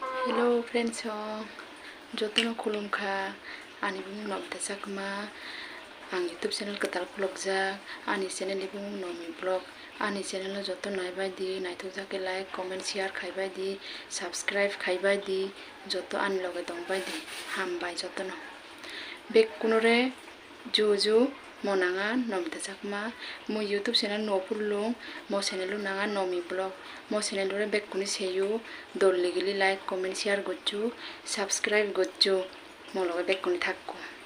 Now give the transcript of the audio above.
Hello friends jotono khulumkha ani bumung nom tasakma ang YouTube channel ketal vlog jak ani channel ni bumung nomi vlog ani channel no joto naibai di naithokjak like comment share khaibai di subscribe khaibai di joto ani loge tongbai di hambai jotono bekkunore juju monanga nomi tasakma mo YouTube channel no pulung mo channel nanga nomi vlog mo channel re bekkuni seyu dolli gili like comment share gocchu subscribe gocchu mo loge bekkuni thakku।